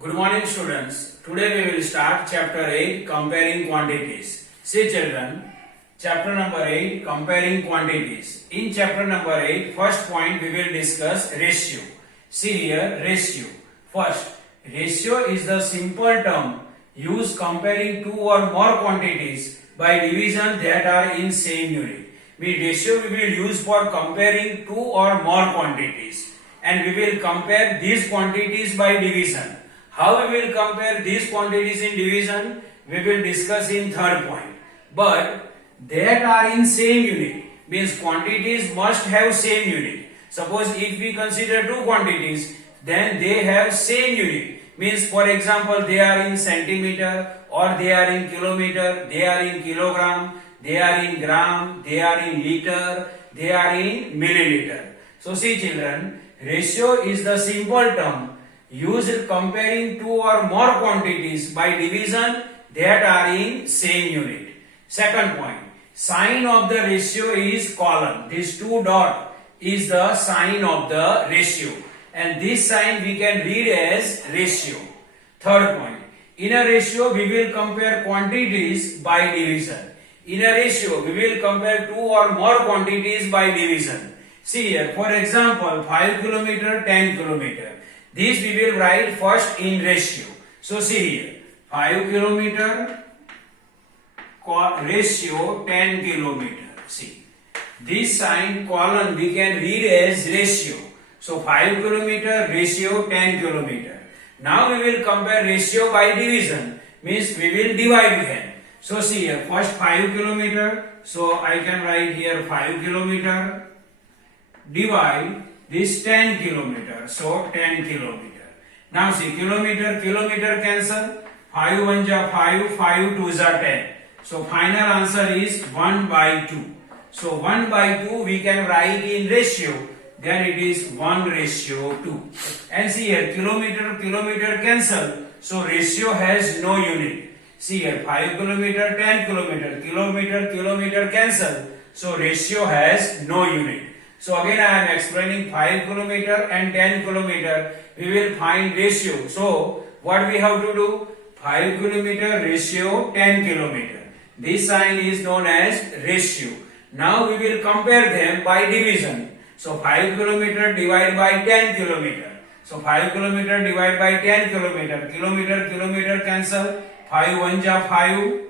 Good morning students. Today we will start chapter 8 comparing quantities. See children, chapter number 8 comparing quantities. In chapter number 8 first point we will discuss ratio. See here ratio. First, ratio is the simple term used comparing two or more quantities by division that are in same unit. Ratio we will use for comparing two or more quantities, and we will compare these quantities by division. How we will compare these quantities in division, we will discuss in third point. But that are in same unit means quantities must have same unit. Suppose if we consider two quantities, then they have same unit. Means for example, they are in centimeter, or they are in kilometer, they are in kilogram, they are in gram, they are in liter, they are in milliliter. So see children, ratio is the simple term used comparing two or more quantities by division that are in same unit. Second point, sign of the ratio is colon. This two dot is the sign of the ratio, and this sign we can read as ratio. Third point, in a ratio we will compare quantities by division. In a ratio we will compare two or more quantities by division. See here, for example, 5 kilometer, 10 kilometer. This we will write first in ratio. So see here, 5 kilometer ratio 10 kilometer. See, this sign colon we can read as ratio. So 5 kilometer ratio 10 kilometer. Now we will compare ratio by division, means we will divide them. So see here, first 5 kilometer. So I can write here 5 kilometer divide this 10 kilometer, so 10 kilometer. Now see, kilometer cancel, 5 1 ja 5, 5 2 ja 10. So final answer is 1 by 2. So 1 by 2 we can write in ratio, then it is 1 ratio 2. And see here, kilometer cancel, so ratio has no unit. See here, 5 kilometer, 10 kilometer, kilometer cancel, so ratio has no unit. So again I am explaining 5 kilometer and 10 kilometer, we will find ratio. So what we have to do? 5 kilometer ratio 10 kilometer. This sign is known as ratio. Now we will compare them by division. So 5 kilometer divided by 10 kilometer. So 5 kilometer divided by 10 kilometer. Kilometer cancel. 5 1 ja 5.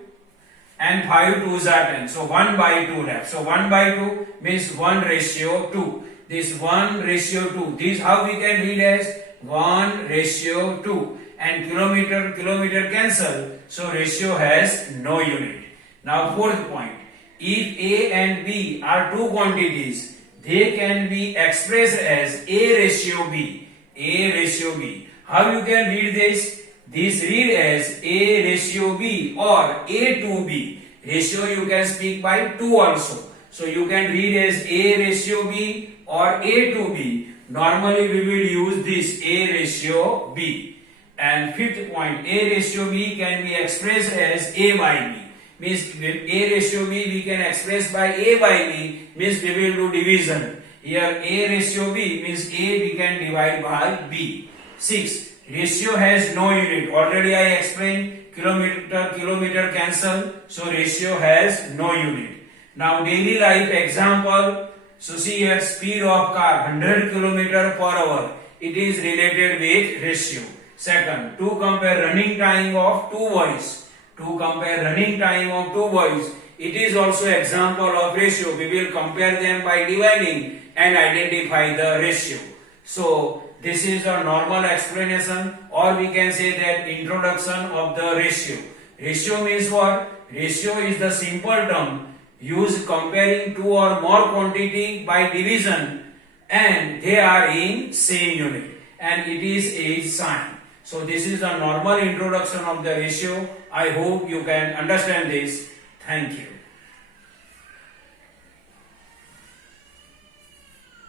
And 5 2 are 10. So 1 by 2 left. So 1 by 2 means 1 ratio 2. This 1 ratio 2. This how we can read as 1 ratio 2. And kilometer cancel. So ratio has no unit. Now fourth point. If A and B are two quantities, they can be expressed as A ratio B. A ratio B. How you can read this? This read as A ratio B or A to B. Ratio you can speak by 2 also. So you can read as A ratio B or A to B. Normally we will use this A ratio B. And fifth point, A ratio B can be expressed as A by B. Means A ratio B we can express by A by B, means we will do division. Here A ratio B means A we can divide by B. 6. Ratio has no unit. Already I explained kilometer cancel. So ratio has no unit. Now daily life example. So see here, speed of car 100 kilometer per hour. It is related with ratio. Second, to compare running time of two boys. To compare running time of two boys. It is also example of ratio. We will compare them by dividing and identify the ratio. So this is a normal explanation, or we can say that introduction of the ratio. Ratio means what? Ratio is the simple term used comparing two or more quantity by division, and they are in same unit, and it is a sign. So this is a normal introduction of the ratio. I hope you can understand this. Thank you.